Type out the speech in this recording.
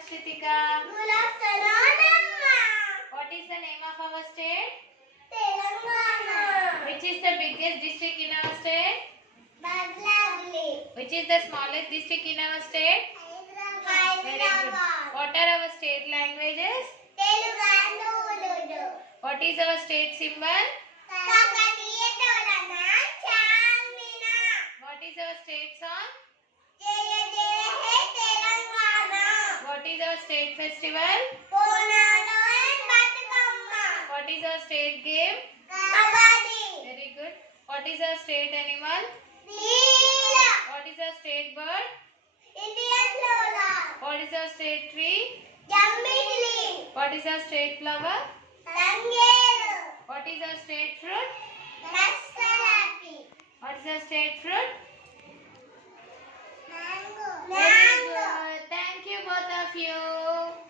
Shritika. Good afternoon, Amma. What is the name of our state? Telangana. Which is the biggest district in our state? Badlagli. Which is the smallest district in our state? Very good. Hyderabad. What are our state languages? Telugu and Urdu. What is our state symbol? Kakatiya Tolana Charmina. What is our state song? Jaya Jaya Hey Telangana. What is our state festival? Bonalo and Batukamma. What is our state game? Kabaddi. Very good. What is our state animal? Leela. What is our state bird? Indian Lola. What is our state tree? Jamili. What is our state flower? Tangeru. What is our state fruit? Nasalapi. What is our state fruit? Mango. Very good. Thank you both of you.